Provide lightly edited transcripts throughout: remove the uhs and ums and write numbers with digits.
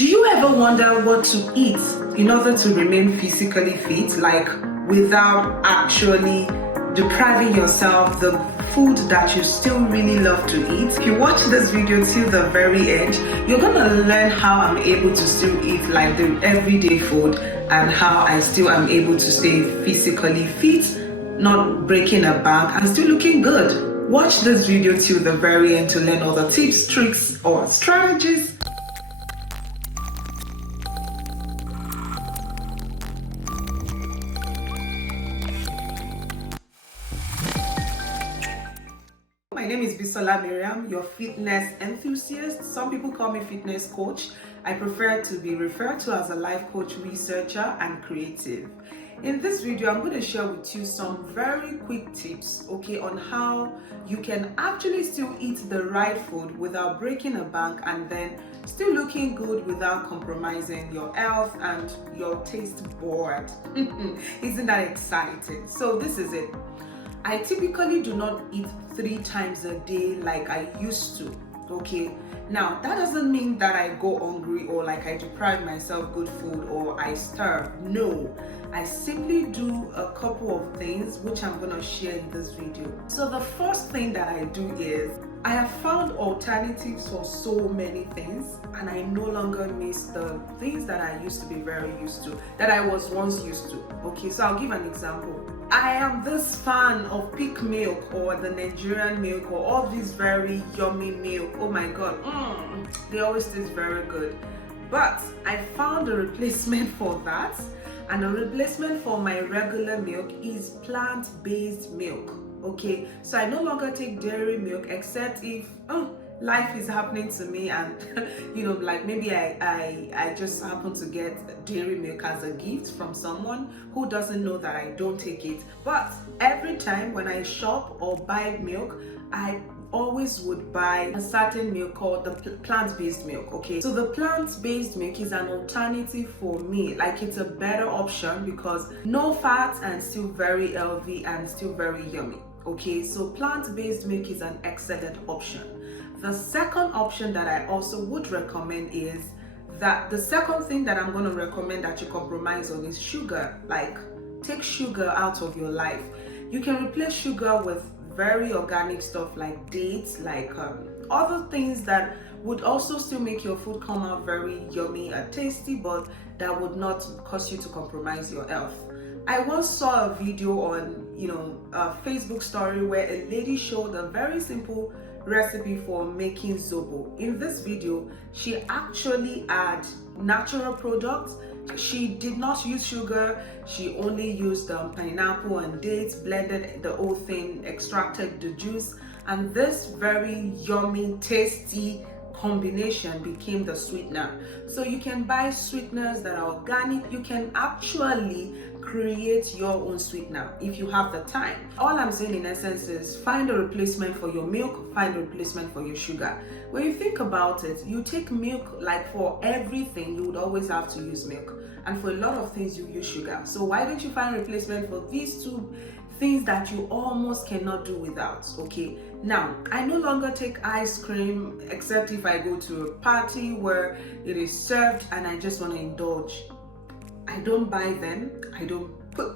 Do you ever wonder what to eat in order to remain physically fit, like without actually depriving yourself the food that you still really love to eat? If you watch this video till the very end, you're gonna learn how I'm able to still eat like the everyday food and how I still am able to stay physically fit, not breaking a bank and still looking good. Watch this video till the very end to learn all the tips, tricks, or strategies. My name is Bisola Miriam, your fitness enthusiast. Some people call me fitness coach. I prefer to be referred to as a life coach, researcher, and creative. In this video, I'm going to share with you some very quick tips, okay, on how you can actually still eat the right food without breaking a bank and then still looking good without compromising your health and your taste board. Isn't that exciting? So this is it. I typically do not eat 3 times a day like I used to, okay? Now, that doesn't mean that I go hungry or like I deprive myself good food or I starve. No, I simply do a couple of things which I'm gonna share in this video. So the first thing that I do is I have found alternatives for so many things and I no longer miss the things that I used to be very used to, that I was once used to. Okay, so I'll give an example. I am this fan of peak milk or the Nigerian milk or all these very yummy milk. Oh my god, they always taste very good. But I found a replacement for that, and a replacement for my regular milk is plant-based milk. Okay, so I no longer take dairy milk except if life is happening to me and you know, like maybe I just happen to get dairy milk as a gift from someone who doesn't know that I don't take it. But every time when I shop or buy milk, I always would buy a certain milk called the plant-based milk. Okay, so the plant-based milk is an alternative for me. Like, it's a better option because no fats and still very healthy and still very yummy. Okay, so plant-based milk is an excellent option. The second option that I also would recommend is that the second thing that I'm going to recommend that you compromise on is sugar. Like, take sugar out of your life. You can replace sugar with very organic stuff like dates, like other things that would also still make your food come out very yummy and tasty, but that would not cause you to compromise your health. I once saw a video on, a Facebook story where a lady showed a very simple recipe for making zobo. In this video, she actually had natural products. She did not use sugar. She only used pineapple and dates, blended the whole thing, extracted the juice, and this very yummy, tasty combination became the sweetener. So you can buy sweeteners that are organic. You can actually create your own sweetener if you have the time. All I'm saying in essence is find a replacement for your milk, find a replacement for your sugar. When you think about it, you take milk, like for everything you would always have to use milk, and for a lot of things you use sugar. So why don't you find a replacement for these two things that you almost cannot do without? Okay, now I no longer take ice cream except if I go to a party where it is served and I just want to indulge. I don't buy them.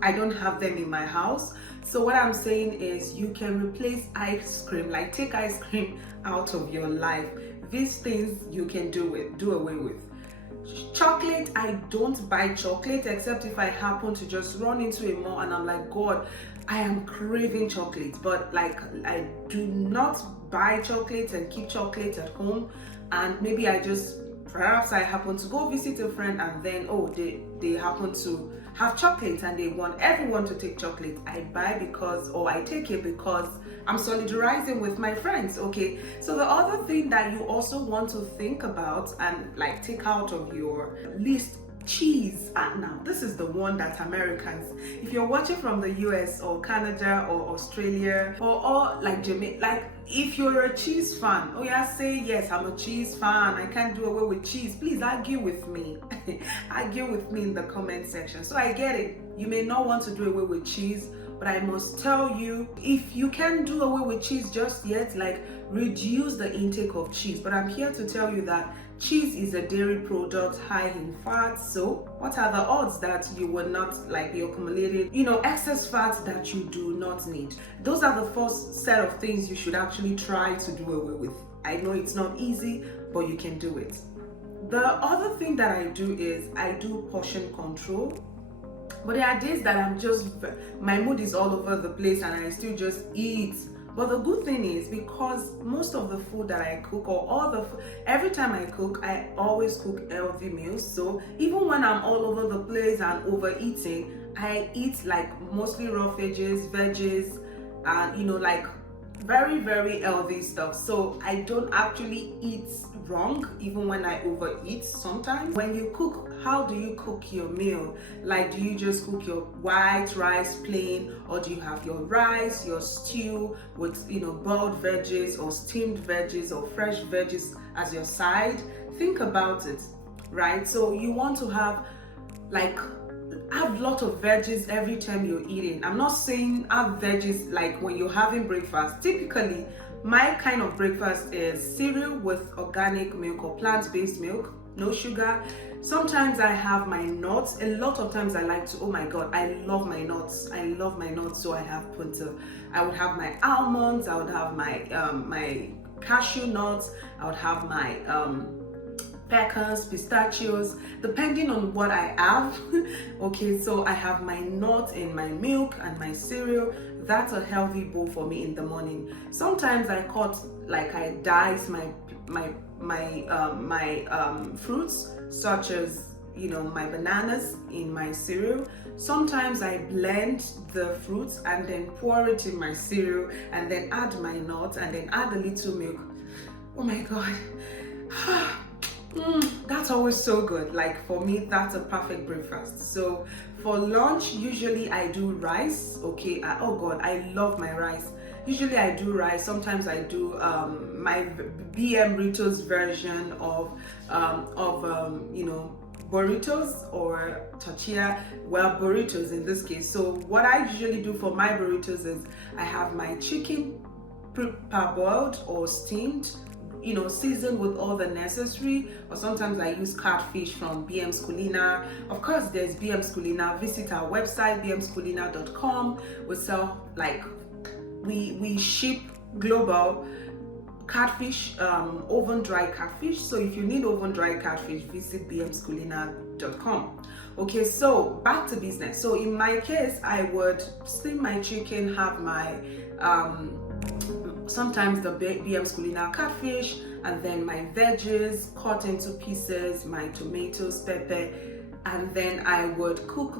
I don't have them in my house. So what I'm saying is you can replace ice cream, like take ice cream out of your life. These things you can do away with. Chocolate, I don't buy chocolate except if I happen to just run into a mall and I'm like, God, I am craving chocolate, but like I do not buy chocolate and keep chocolate at home. And maybe perhaps I happen to go visit a friend and then they happen to have chocolate and they want everyone to take chocolate. I buy I take it because I'm solidarizing with my friends. Okay, so the other thing that you also want to think about and like take out of your list, cheese. Now this is the one that Americans, if you're watching from the US or Canada or Australia or like Jamaica, like if you're a cheese fan, say yes, I'm a cheese fan, I can't do away with cheese, please argue with me. Argue with me in the comment section. So I get it, you may not want to do away with cheese, but I must tell you, if you can't do away with cheese just yet, like reduce the intake of cheese. But I'm here to tell you that Cheese is a dairy product high in fat, so what are the odds that you will not be accumulating, excess fat that you do not need? Those are the first set of things you should actually try to do away with. I know it's not easy, but you can do it. The other thing that I do is I do portion control. But there are days that my mood is all over the place and I still just eat. But the good thing is, because most of the food that I cook, every time I cook, I always cook healthy meals. So even when I'm all over the place and overeating, I eat mostly raw veggies, and very, very healthy stuff. So I don't actually eat wrong even when I overeat sometimes. When you cook, how do you cook your meal? Do you just cook your white rice plain, or do you have your rice, your stew with boiled veggies or steamed veggies or fresh veggies as your side? Think about it, right? So you want to have a lot of veggies every time you're eating. I'm not saying have veggies when you're having breakfast. Typically, my kind of breakfast is cereal with organic milk or plant-based milk, no sugar. Sometimes I have my nuts. A lot of times I oh my God, I love my nuts. So I have I would have my almonds, I would have my cashew nuts, I would have my pecans, pistachios, depending on what I have. Okay, so I have my nuts in my milk and my cereal. That's a healthy bowl for me in the morning. Sometimes I I dice my fruits, such as my bananas in my cereal. Sometimes I blend the fruits and then pour it in my cereal and then add my nuts and then add a little milk. Oh my God. That's always so good. For me, that's a perfect breakfast. So for lunch, usually I do rice. Okay, oh God, I love my rice. Usually I do rice. Sometimes I do my BM Ritos version of burritos or tortilla, burritos in this case. So what I usually do for my burritos is I have my chicken parboiled or steamed, seasoned with all the necessary, or sometimes I use catfish from BM's Culina. Of course, there's BM's Culina. Visit our website, bmsculina.com. We sell we ship global catfish, oven dry catfish. So if you need oven dry catfish, visit bmsculina.com. Okay, so back to business. So in my case, I would steam my chicken, have my sometimes the BM's Culina catfish, and then my veggies cut into pieces, my tomatoes, pepper, and then I would cook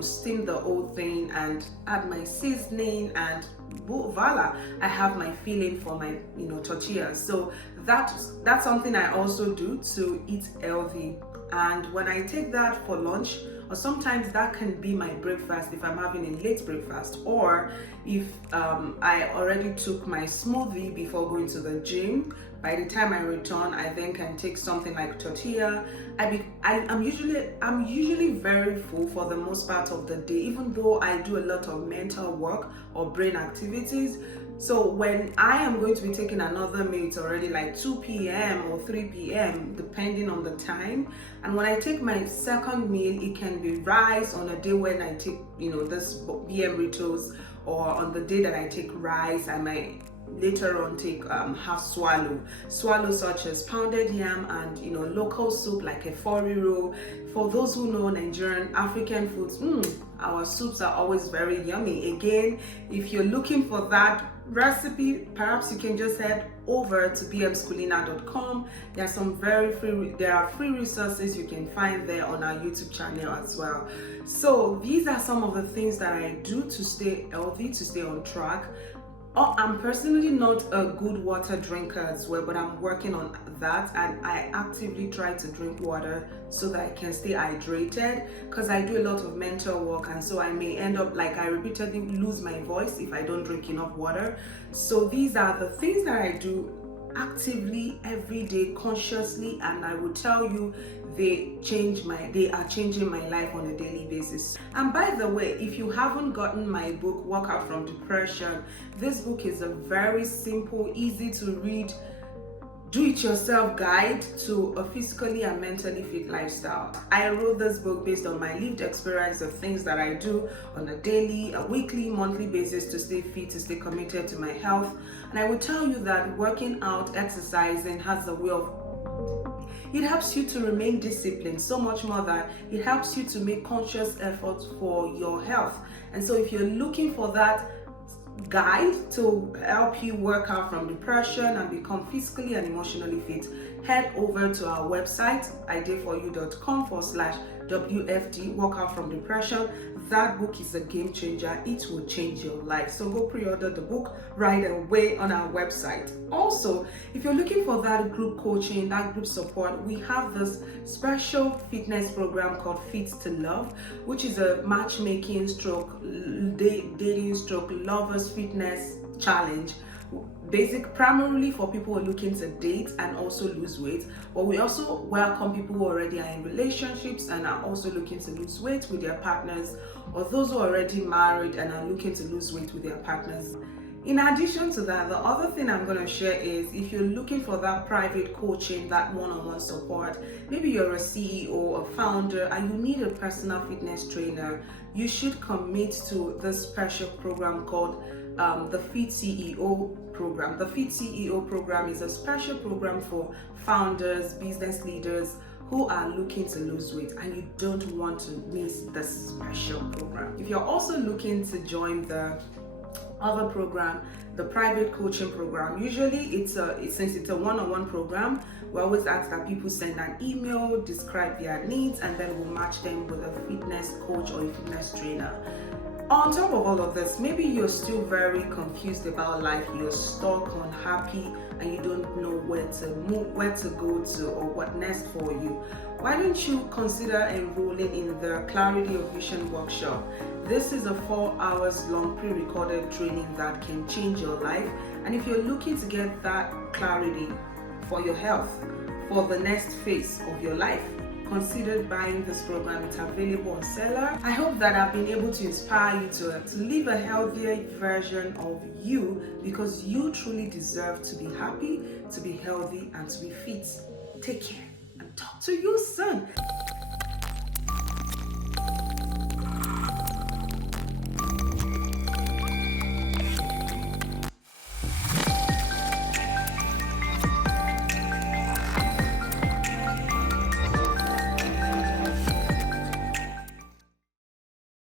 steam the whole thing and add my seasoning, and voila, I have my filling for my tortillas. So that's something I also do to eat healthy. And when I take that for lunch, or sometimes that can be my breakfast if I'm having a late breakfast, or if I already took my smoothie before going to the gym. By the time I return, I then can take something like tortilla. I'm usually very full for the most part of the day, even though I do a lot of mental work or brain activities. So when I am going to be taking another meal, it's already 2 p.m. or 3 p.m. depending on the time. And when I take my second meal, it can be rice on a day when I take this BM Ritos, or on the day that I take rice, I might later on take half swallow such as pounded yam and local soup like ideyforyou. For those who know Nigerian African foods, our soups are always very yummy. Again, if you're looking for that recipe, perhaps you can just head over to bmsculina.com. There are free resources you can find there on our YouTube channel as well. So these are some of the things that I do to stay healthy, to stay on track. I'm personally not a good water drinker as well, but I'm working on that, and I actively try to drink water so that I can stay hydrated, because I do a lot of mental work, and so I may end up I repeatedly lose my voice if I don't drink enough water. So these are the things that I do actively every day, consciously, and I will tell you they are changing my life on a daily basis. And by the way, if you haven't gotten my book Walk Out from Depression, this book is a very simple, easy to read do-it-yourself guide to a physically and mentally fit lifestyle. I wrote this book based on my lived experience of things that I do on a daily, a weekly, monthly basis to stay fit, to stay committed to my health. And I will tell you that working out, exercising has a way of it helps you to remain disciplined, so much more that it helps you to make conscious efforts for your health. And so if you're looking for that guide to help you work out from depression and become physically and emotionally fit, head over to our website ideyforyou.com/WFD, Walk Out from Depression. That book is a game changer. It will change your life. So go pre-order the book right away on our website. Also, if you're looking for that group coaching, that group support, we have this special fitness program called Fit to Love, which is a matchmaking stroke, dating stroke, lovers fitness challenge. Primarily for people who are looking to date and also lose weight, but we also welcome people who already are in relationships and are also looking to lose weight with their partners, or those who are already married and are looking to lose weight with their partners. In addition to that, the other thing I'm going to share is if you're looking for that private coaching, that one-on-one support, maybe you're a CEO, a founder, and you need a personal fitness trainer, you should commit to this special program called the Fit CEO program. The Fit CEO program is a special program for founders, business leaders who are looking to lose weight, and you don't want to miss this special program. If you're also looking to join the other program, the private coaching program, usually since it's a one-on-one program, we always ask that people send an email, describe their needs, and then we'll match them with a fitness coach or a fitness trainer. On top of all of this, maybe you're still very confused about life, you're stuck, unhappy, and you don't know where to move, where to go to, or what next for you. Why don't you consider enrolling in the Clarity of Vision workshop? This is a 4 hours long pre-recorded training that can change your life. And if you're looking to get that clarity for your health, for the next phase of your life, consider buying this program. It's available on Seller. I hope that I've been able to inspire you to live a healthier version of you, because you truly deserve to be happy, to be healthy, and to be fit. Take care and talk to you soon.